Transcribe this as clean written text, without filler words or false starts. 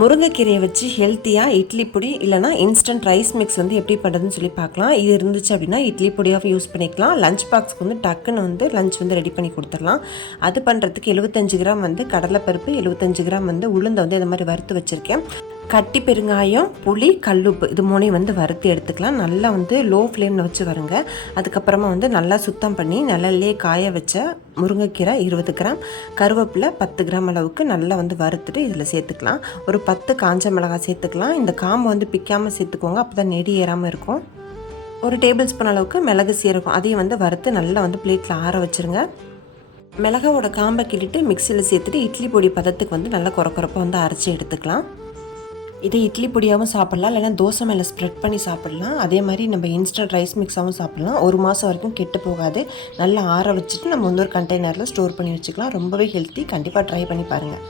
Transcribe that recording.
முருங்கைக்கீரையை வச்சு ஹெல்த்தியாக இட்லி பொடி இல்லைனா இன்ஸ்டன்ட் ரைஸ் மிக்ஸ் வந்து எப்படி பண்ணுறதுன்னு சொல்லி பார்க்கலாம். இது இருந்துச்சு அப்படின்னா இட்லி பொடியாக யூஸ் பண்ணிக்கலாம். லஞ்ச் பாக்ஸ்க்கு வந்து டக்குன்னு வந்து லஞ்ச் வந்து ரெடி பண்ணி கொடுத்துடலாம். அது பண்ணுறதுக்கு 75 கிராம் வந்து கடலைப்பருப்பு, 75 கிராம் வந்து உளுந்தை வந்து இந்த மாதிரி வறுத்து வச்சுருக்கேன். கட்டி பெருங்காயம், புளி, கல்லுப்பு இது மூணையும் வந்து வறுத்து எடுத்துக்கலாம். நல்லா வந்து லோ ஃப்ளேமில் வச்சு வருங்க. அதுக்கப்புறமா வந்து நல்லா சுத்தம் பண்ணி நிழல்லே காய வச்ச முருங்கைக்கீரை 20 கிராம், கருவேப்பிலை 10 கிராம் அளவுக்கு நல்லா வந்து வறுத்துட்டு இதில் சேர்த்துக்கலாம். ஒரு 10 காஞ்ச மிளகாய் சேர்த்துக்கலாம். இந்த காம்பை வந்து பிக்காமல் சேர்த்துக்கோங்க, அப்போ தான் நெடி ஏறாமல் இருக்கும். ஒரு டேபிள் ஸ்பூன் அளவுக்கு மிளகு சீரகம் அதையும் வந்து வறுத்து நல்லா வந்து பிளேட்டில் ஆற வச்சுருங்க. மிளகாவோட காம்பை கிள்ளிட்டு மிக்சியில் சேர்த்துட்டு இட்லி பொடி பதத்துக்கு வந்து நல்லா குறப்பாக வந்து அரைச்சி எடுத்துக்கலாம். இதை இட்லி பொடியாகவும் சாப்பிட்லாம், இல்லைனா தோசை மேலே ஸ்ப்ரெட் பண்ணி சாப்பிட்லாம். அதே மாதிரி நம்ம இன்ஸ்டன்ட் ரைஸ் மிக்ஸாகவும் சாப்பிட்லாம். 1 மாதம் வரைக்கும் கெட்டு போகாது. நல்லா ஆற வச்சுட்டு நம்ம வந்து ஒரு கண்டெய்னரில் ஸ்டோர் பண்ணி வச்சுக்கலாம். ரொம்பவே ஹெல்த்தி. கண்டிப்பாக ட்ரை பண்ணி பாருங்கள்.